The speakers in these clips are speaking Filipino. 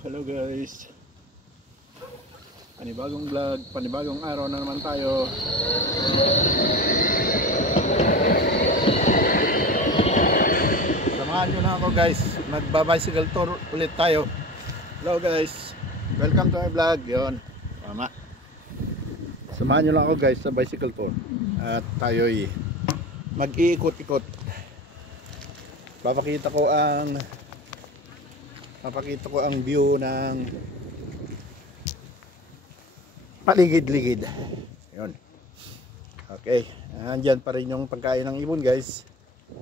Hello guys. Panibagong vlog, panibagong araw na naman tayo. Samahan nyo na ako guys. Magba-bicycle tour ulit tayo. Hello guys. Welcome to my vlog. Yun. Mama. Samahan nyo lang ako guys sa bicycle tour. At tayo'y mag-iikot-ikot. Papakita ko ang view ng paligid-ligid. Yun. Okay. Andyan pa rin yung pagkain ng ibon guys.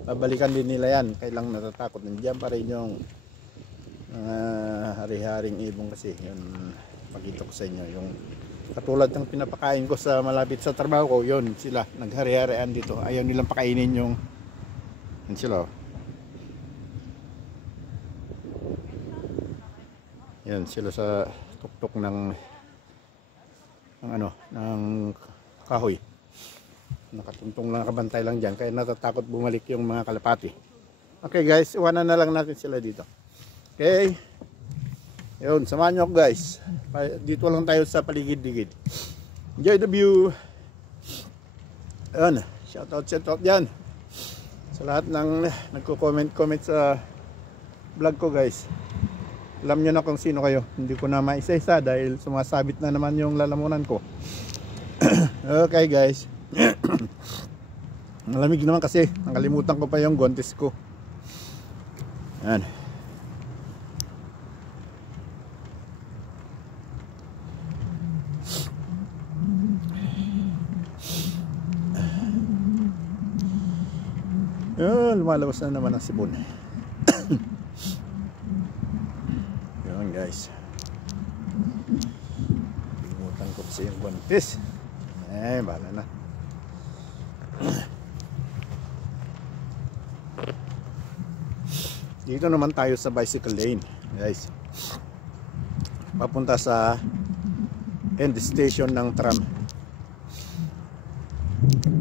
Babalikan din nila yan. Kailang natatakot. Nandiyan pa rin yung hari-haring ibon kasi. Yun. Pakita ko sa inyo. Yung katulad ng pinapakain ko sa malapit sa trabaho ko. Yun sila. Naghari-harian dito. Ayaw nilang pakainin yung yun sila. Yan sila sa tuktok ng kahoy. Nakatuntong lang, nakabantay lang dyan, kaya natatakot bumalik yung mga kalapati. Okay guys, iwanan na lang natin sila dito. Okay. Yun, samahan nyo ako guys. Dito lang tayo sa paligid-ligid. Enjoy the view. Yun, shout out dyan sa lahat ng nagko-comment sa vlog ko guys. Alam nyo na kung sino kayo. Hindi ko na maisa-isa dahil sumasabit na naman yung lalamunan ko. Okay guys. Malamig naman kasi. Nakalimutan ko pa yung guantes ko. Yan. Yun, lumalabas na naman ang sipon. Guys, limutan ko kasi yung guantes. Bahala na. Dito naman tayo sa bicycle lane guys, papunta sa end station ng tram.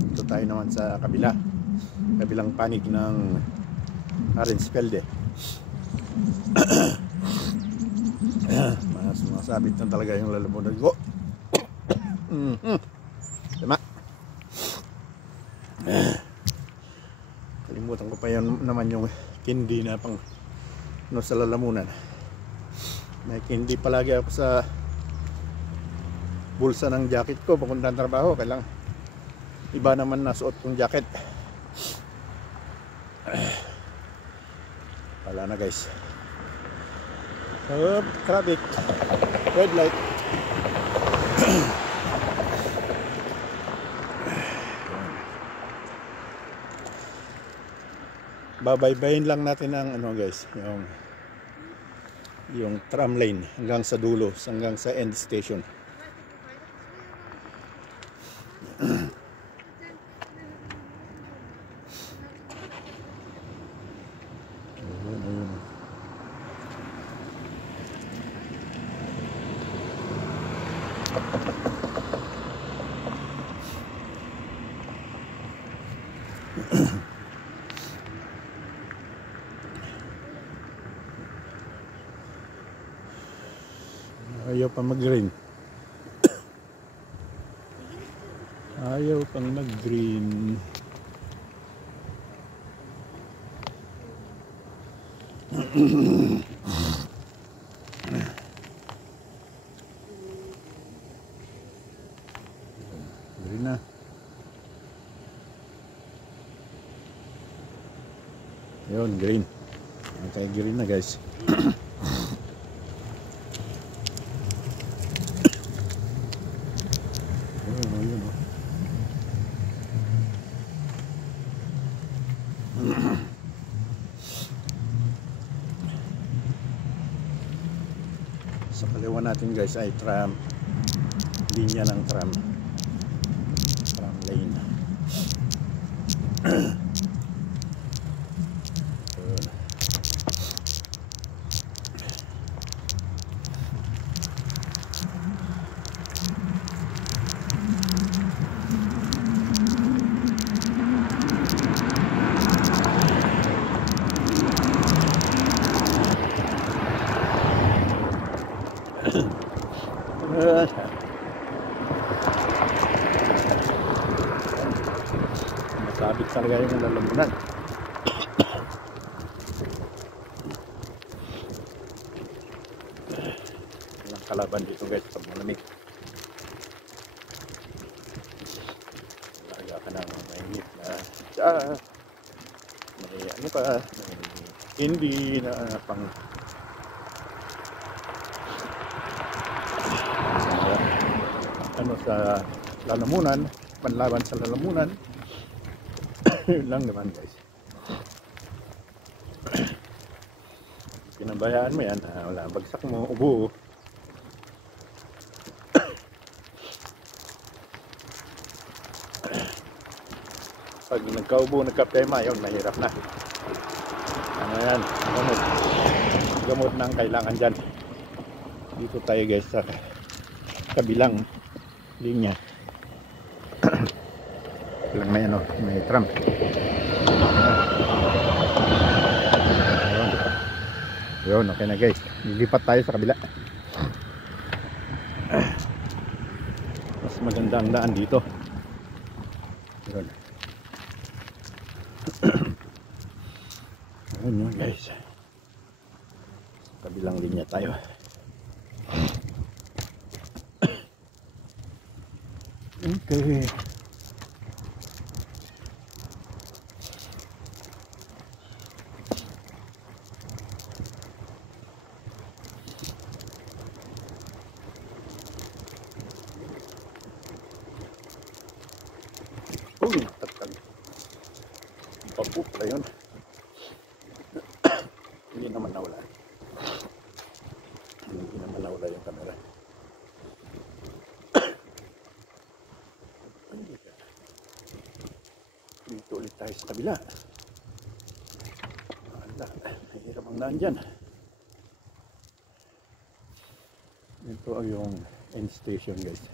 Dito tayo naman sa kabilang panig ng Arensfelde. Masabit na talaga yung lalamunan ko. Tama. Kalimutan ko pa yun naman yung kindi na pang sa lalamunan. May kindi palagi ako sa bulsa ng jacket ko papunta ng trabaho. Kailang iba naman nasuot kong jacket. Wala na guys. Traffic, red light. Babaybayin lang natin ang guys, yung tram lane hanggang sa dulo, hanggang sa end station. Ayaw pa mag-green. Ayaw pang mag-green. Green na. Yun, green. Okay, green na guys. Sa kaliwa natin guys ay tram, linya ng tram lane. sabit talaga yung lalamunan. Walang kalaban dito guys pag malamig. Laga ka ng mainit na may ano ka, may hindi na pang ano sa lalamunan, panlaban sa lalamunan. Yun lang naman guys. Pinabayaan mo yan, wala, bagsak mo, ubo. Pag nagkaubo, nagkaptema, yun, mahirap na. Ano yan, gamot na ang kailangan dyan. Dito tayo guys sa kabilang linya. Lang may ano, may tram. Yun, okay na guys. Lilipat tayo sa kabila. Mas maganda ang daan dito. Yun. Ayun yun guys. Kabilang linya tayo. Okay. Uy, tatag. Papup na yun. Hindi naman nawala. Hindi naman nawala yung camera. Dito ulit tayo sa kabila. Wala, mahirap ang daan dyan. Ito ay yung end station guys.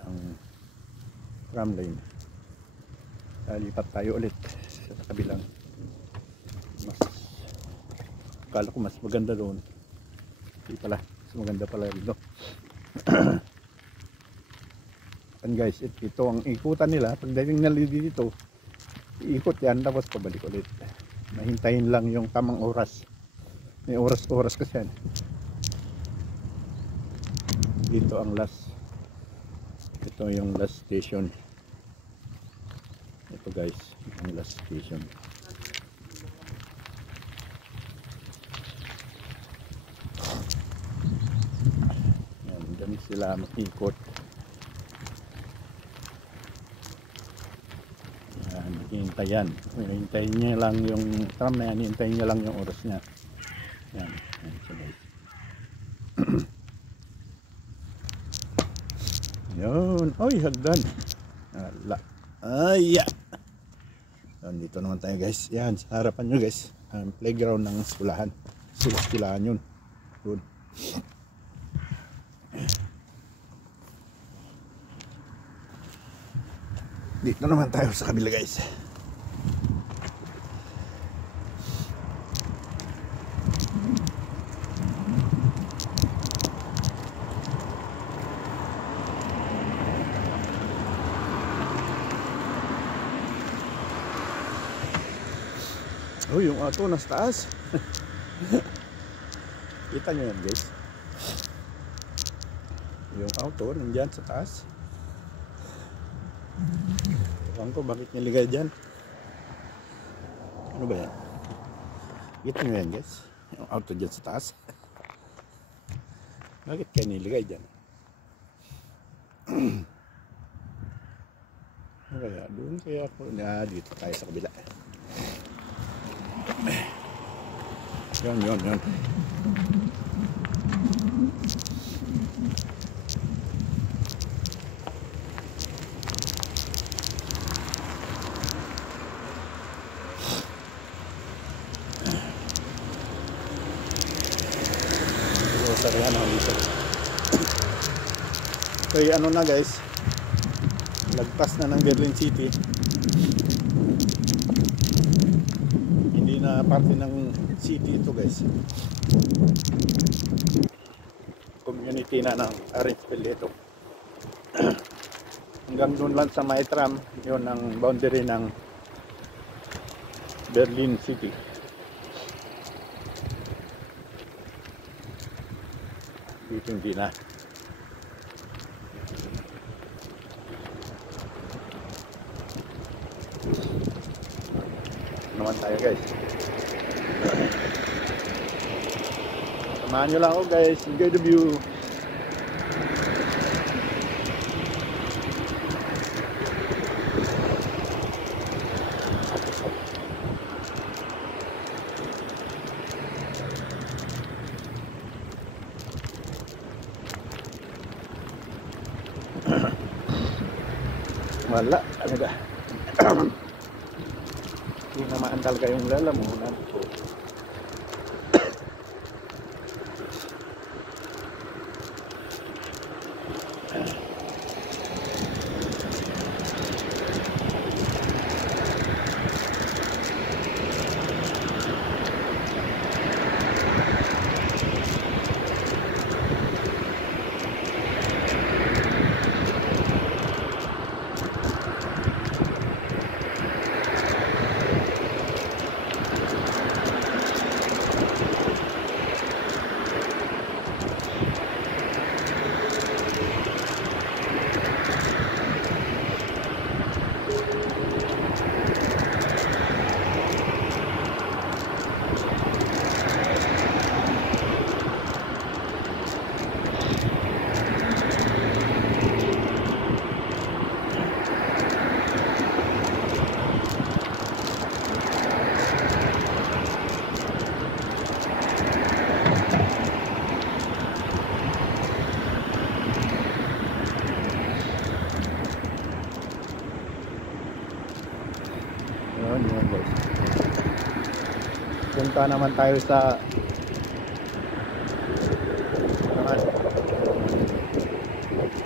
Ng tram lane. Lipat tayo ulit sa kabilang. Akala ko mas maganda doon. Hindi pala, mas maganda pala dito. And guys, ito ang ikutan nila. Pagdating na dito, iikot yan tapos pabalik ulit. Mahintayin lang yung tamang oras. May oras-oras kasi yan. Dito ang last. Ito yung last station. Ito guys, ang last station. Yan, dyan sila makikot. Yan, hintayan. Hintayin niya lang yung tram na yan, hintayin niya lang yung oras niya. Yan, yan siya guys. Yun, oy, hagdan. Ala. Ay, yeah. Dito naman tayo guys. Yan, sa harapan nyo guys. Playground ng skulahan. Skulahan yun. Good. Dito naman tayo sa kabila guys. Oh, yung auto nasa taas. Kita nyo yan guys. Yung auto nandyan sa taas. Ewan ko bakit niligay dyan. Ano ba yan? Kita nyo yan guys. Yung auto dyan sa taas. Bakit kaya niligay dyan? Ano kaya? Doon kaya ako. Dito tayo sa kabila. Yun. Sarihan ako dito. So ano na guys, lagpas na ng Berlin City. Hindi na parte ng city ito guys. Community na ng Orange ito. Hanggang doon lang sa may tram, yun ang boundary ng Berlin City. Dito hindi na. Naman tayo guys. Samahan nyo lang ako guys. Enjoy the view. Wala, ano ba? Hindi naman talaga yung lalamunan ko. Yun guys. Punta naman tayo sa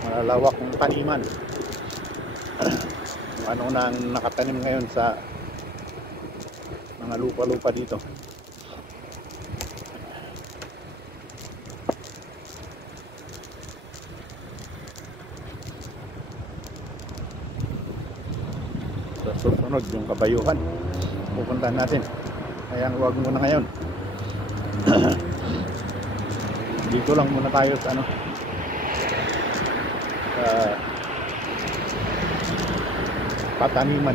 malalawak ng taniman. Kung ano na ang nakatanim ngayon sa mga lupa-lupa dito. Sa susunod yung kabayuhan pupuntahan natin, kaya huwag muna ngayon. Dito lang muna tayo sa ano, sa pataniman.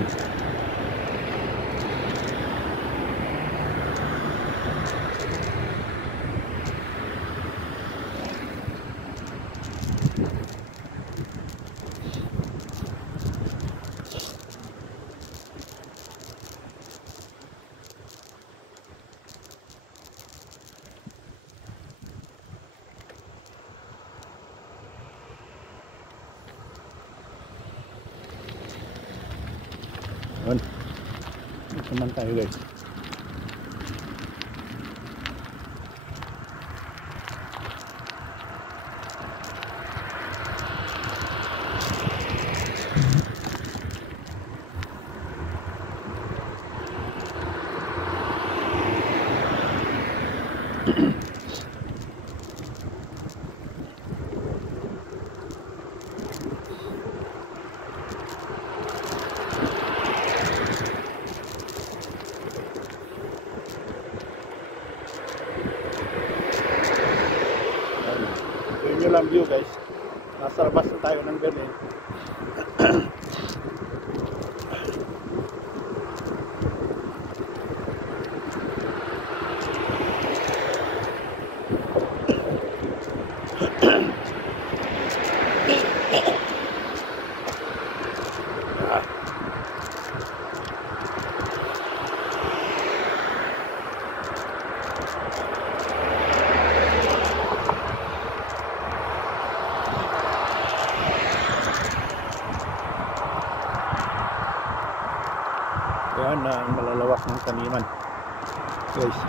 Yun. Dito naman tayo guys. Yun yung lang view guys. Nasa labas na tayo ng Berlin. Yan ang malalawak ng taniman guys.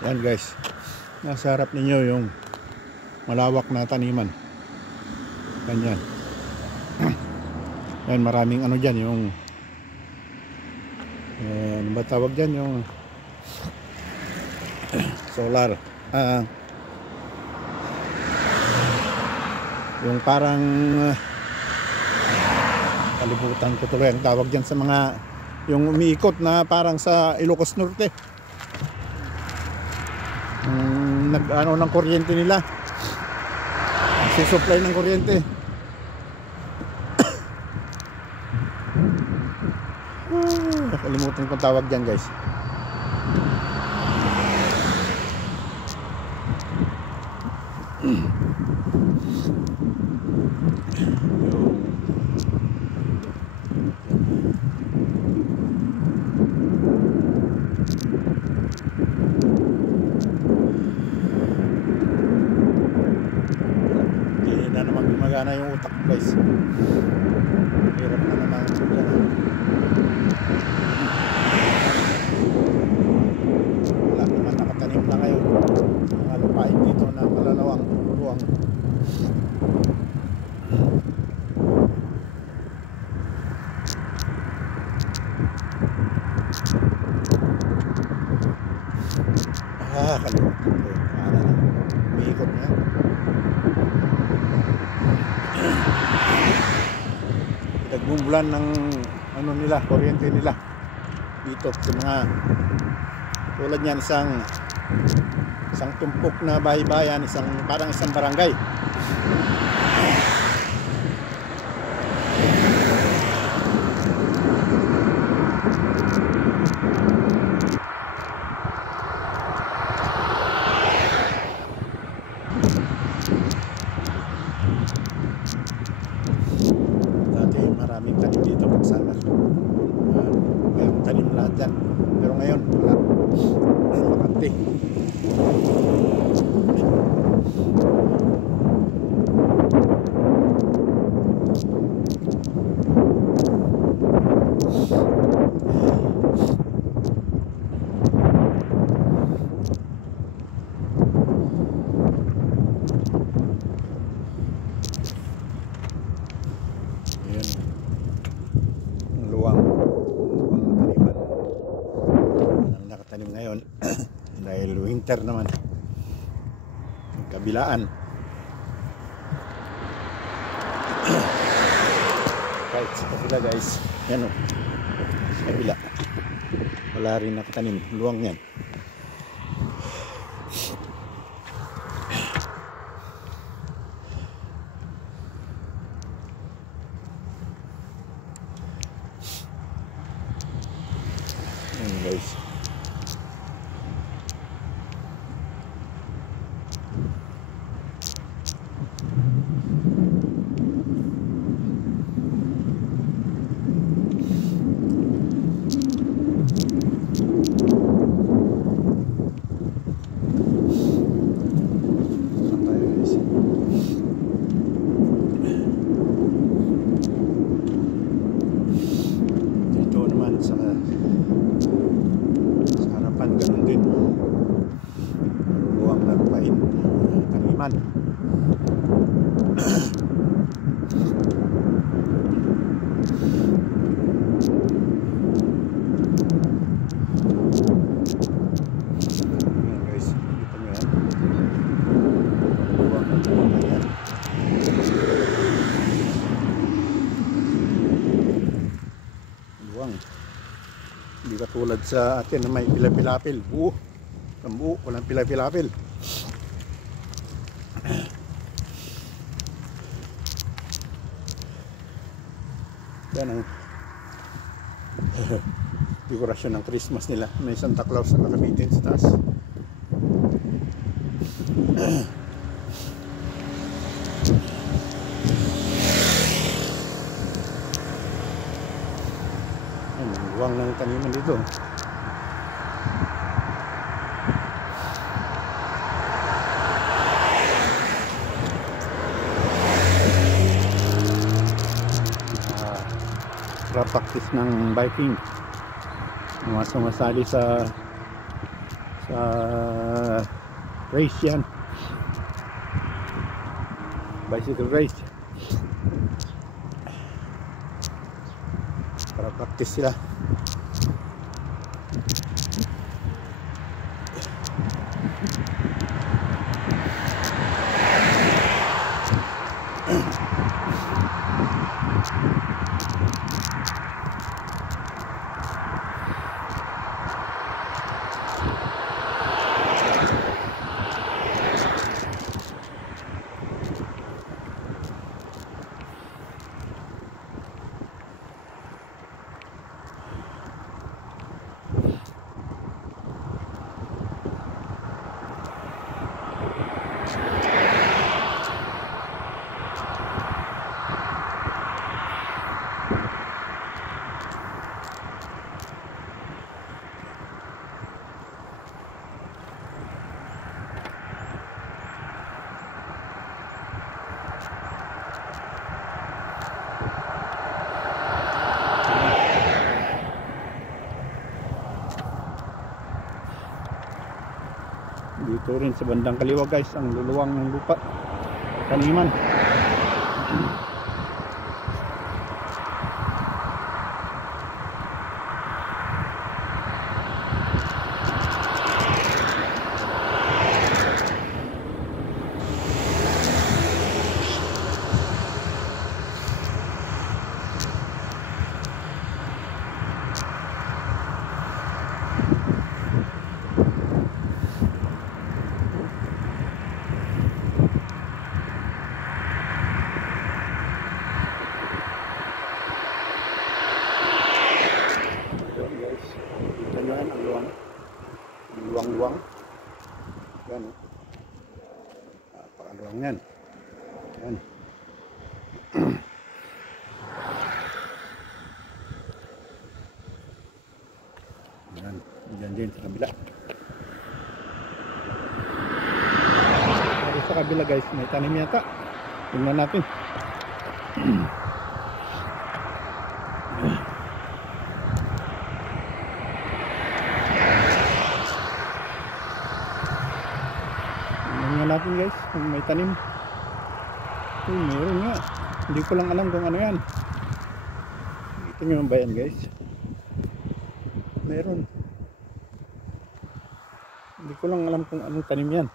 Yan guys, nasa harap ninyo yung malawak na taniman. Ganyan. Yan, maraming ano dyan, yung ano ba tawag dyan, yung solar, yung parang kalibutan ko tuloy ang tawag dyan sa mga yung umiikot na parang sa Ilocos Norte, nag ano ng kuryente nila, si supply ng kuryente. Kalimutan kong tawag dyan guys. Hindi na naman gumagana yung utak guys. Hirap na naman dyan. Wala naman nakatanim na ngayon. Mga lupain dito na malalawang luwang. Kalimutan ko. Paano na? Umiikot na. Nagbumbulan ng ano nila, kuryente nila dito sa mga tulad niyan, isang tumpok na bahay-bayan, parang isang barangay. Dati maraming tanim dito pagsama. Mayroong tanim lahat dyan. Pero ngayon, wala. Ay, makante. Ayan. Ang luwang na taniman. Ang nakatanim ngayon dahil winter naman. Kabilaan. Kahit sa kabila guys, yan o, sa kabila wala rin nakatanim, luwang yan. Yan guys. Dito naman sa harapan ganun din, luwang na lupain, taniman. Ayan guys, kita nyo yan, luwang na lupain yan. Luwang, hindi katulad sa atin na may pilapilapil. Buo, buo, walang pilapilapil. Yan ang dekorasyon ng Christmas nila. May Santa Claus na nakabitin sa taas. Luwang ng taniman dito. Practice ng biking, mga sumasali sa Race yan. Bicycle race. Para practice sila. Dito rin sa bandang kaliwa guys, ang luluwang ng lupa, taniman. Luwang-luwang yan, napakaluwang yan. Yan. Yan, dyan din sa kabila. Sa kabila guys, may tanim yata. Tingnan natin. Natin guys kung may tanim. Meron nga, hindi ko lang alam kung ano yan. Ito nga ba yan guys, meron, hindi ko lang alam kung anong tanim yan.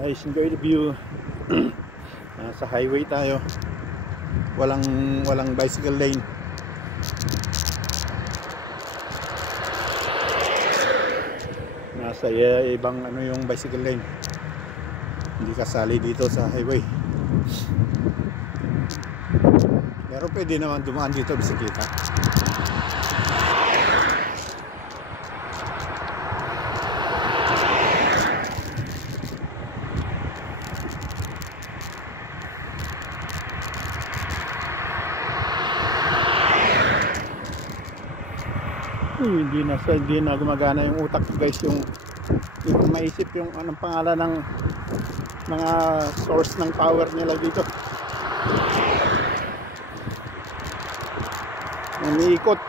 Guys, enjoy the view. Nasa highway tayo, walang bicycle lane. Nasa ibang ano yung bicycle lane, hindi kasali dito sa highway. Pero pwede naman dumaan dito bisikleta. Hindi na gumagana yung utak guys, yung hindi ko maisip yung anong pangalan ng mga source ng power nila dito. Umiikot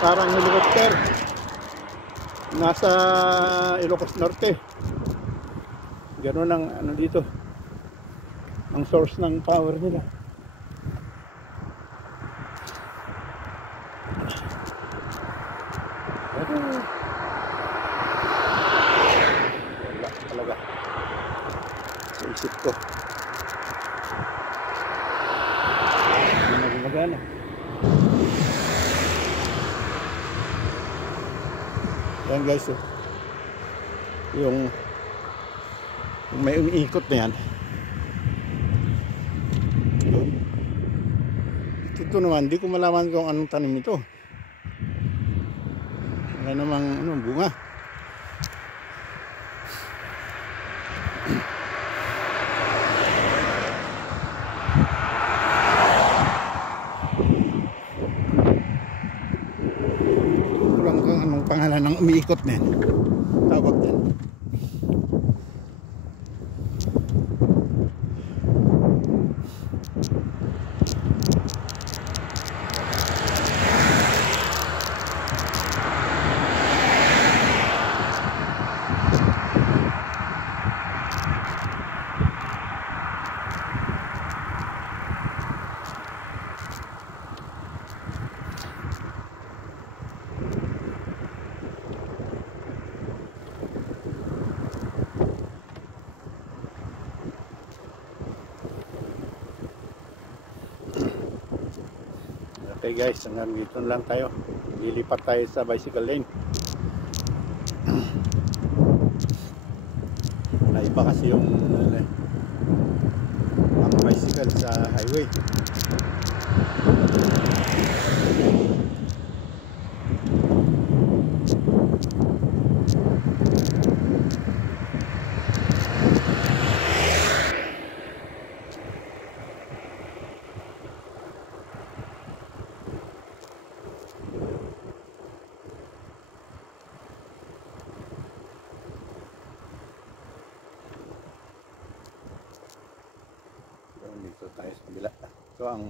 parang helicopter nasa Ilocos Norte. Ganoon ang ano dito, ang source ng power nila. Wala talaga sa isip ko, hindi na gumagana. Yan guys, yung may umiikot na yan. Ito naman, hindi ko malaman kung anong tanim ito. Wala namang bunga. Kulang kung anong pangalan ng umiikot na yan. Tawag yan. Okay guys, hanggang dito lang tayo. Lilipat tayo sa bicycle lane. Naiba kasi yung ang bicycle sa highway. Dito tayo sa kabila. Ito ang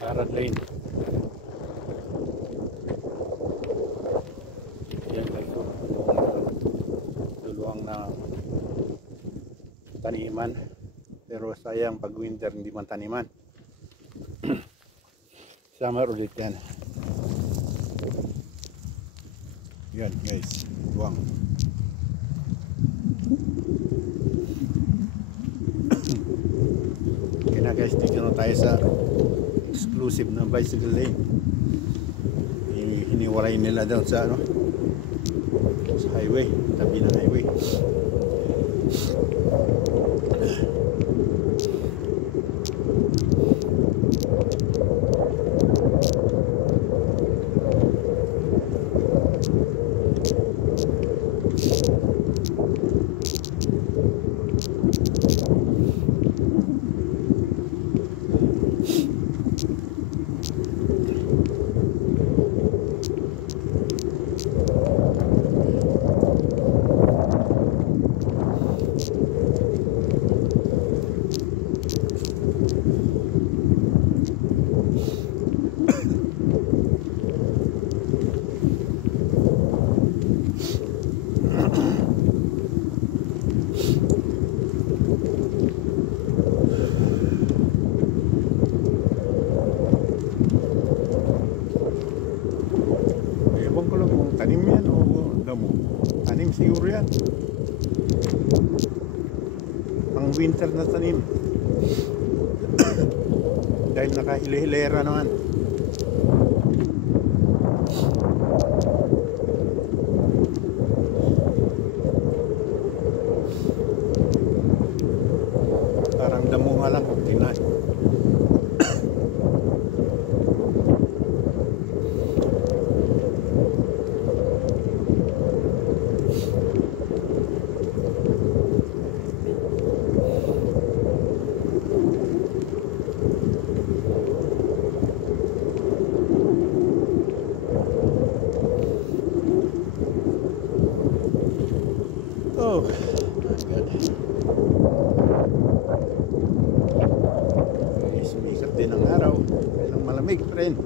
parad lane. Yan guys, duluwang na taniman, pero sayang pag winter hindi man taniman. Summer ulit yan. Yan guys, duwang. Kaya na guys, dito na tayo sa exclusive na bicycle lane. Hiniwalay nila doon sa ano, sa highway, tabi ng highway. Ewan ko lang kung tanim yan o damo. Tanim siguro yan. Pang winter na tanim. Dahil nakahilera naman. Parang damo nga lang kung tingnan. Oh, my God. Sumikat din ang araw. Kailang malamig pa rin.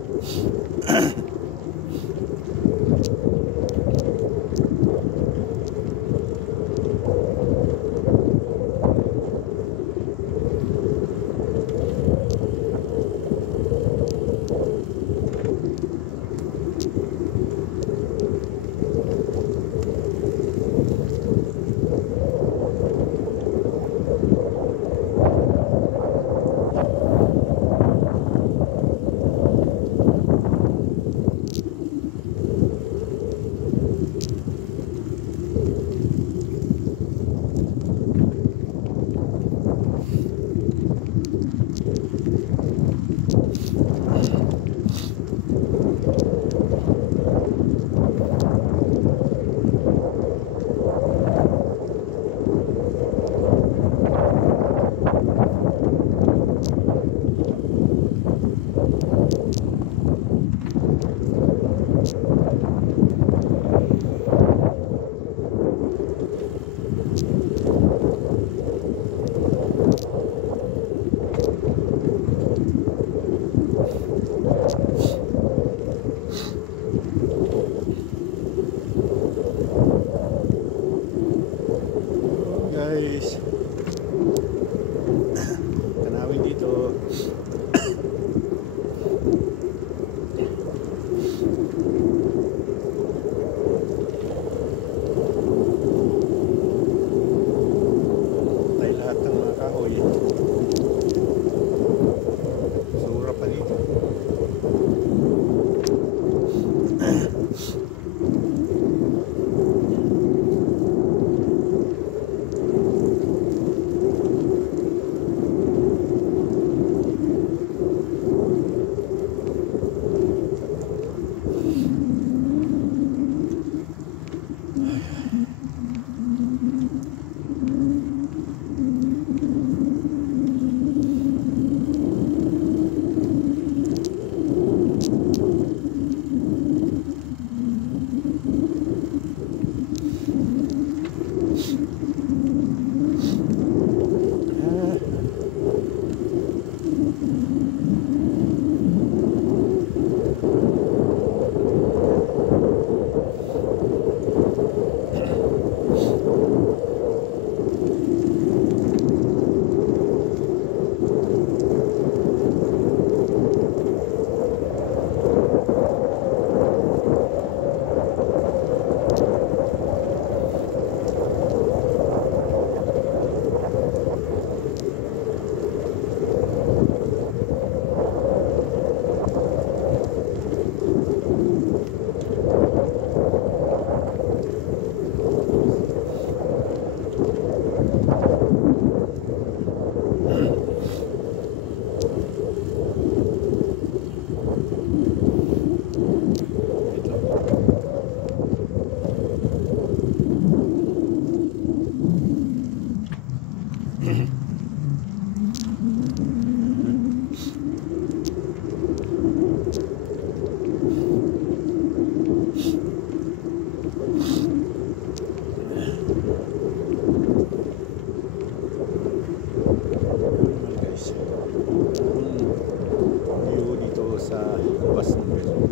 nasa labas ng Quezon.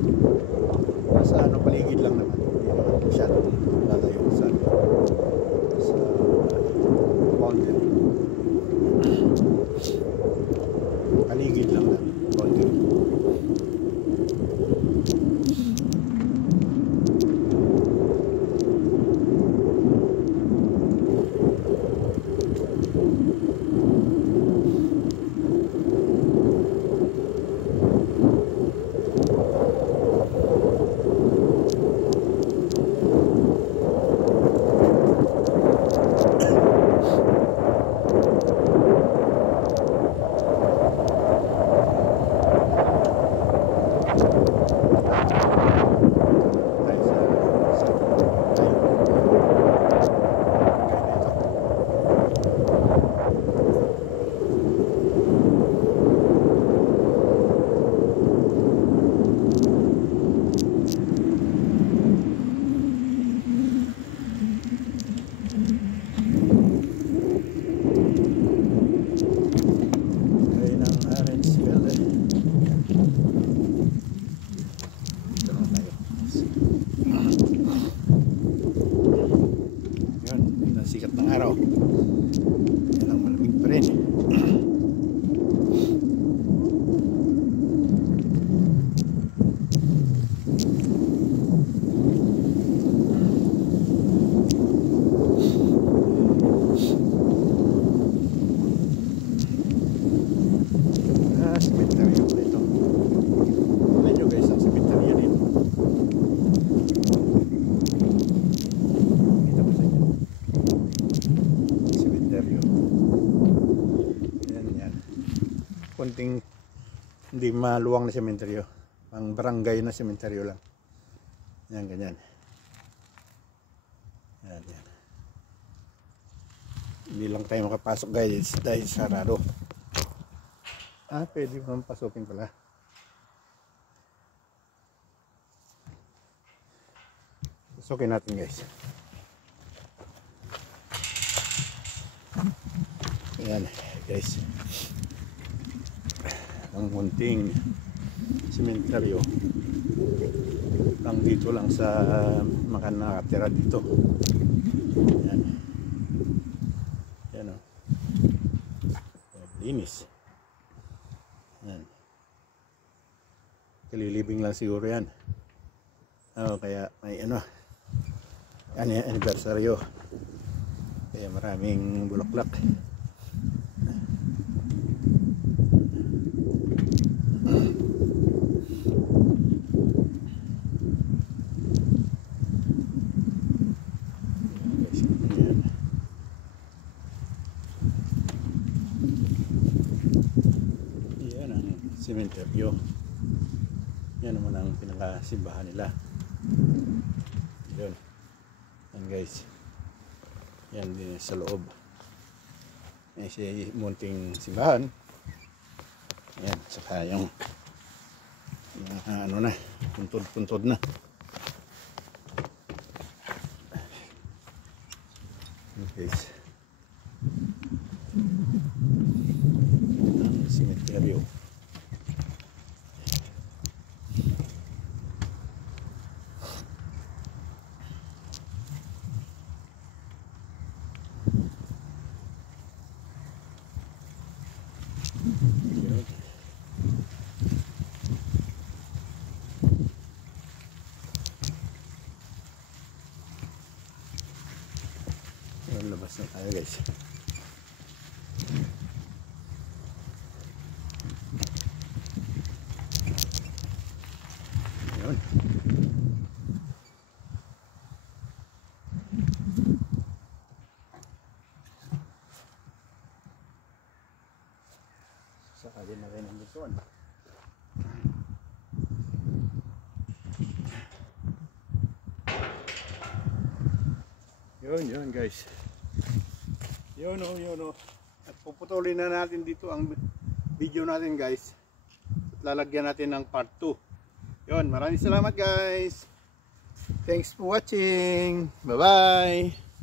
Nasa ano, paligid lang naman. Hindi naman masyadong lalayo sa boundary. Paligid lang na boundary. Sikat ng araw, yan ang malamig pa rin. Cemetery po ito. Alam nyo guys, ang cemetery yan ito. Kita po sa inyo cemetery. Yan. Kunting hindi maluwang na cemetery, ang barangay na cemetery lang. Yan, ganyan. Yan. Hindi lang tayo makapasok guys dahil sarado. Pwede mo pasukin pala. Pasukin natin guys. Ayan guys. Ang munting sementeryo lang dito lang sa mga nakatira dito. Ayan. Ayan o. Linis. Yan. Kalilibing lang siguro yan. Kaya may anibersaryo. Kaya maraming bulaklak. Cemetery. Yan naman ang pinakasimbahan nila. Yun. Yan guys. Yan din sa loob. Yan si munting simbahan. Yan. Saka yung ano na. Puntod-puntod na. Yan guys. Ang cemetery. Labas na tayo guys. Yun. Sakali na rin ang butuan. Yun guys. Yun o. At puputulin na natin dito ang video natin guys. At lalagyan natin ng part 2. Yun, maraming salamat guys. Thanks for watching. Bye bye.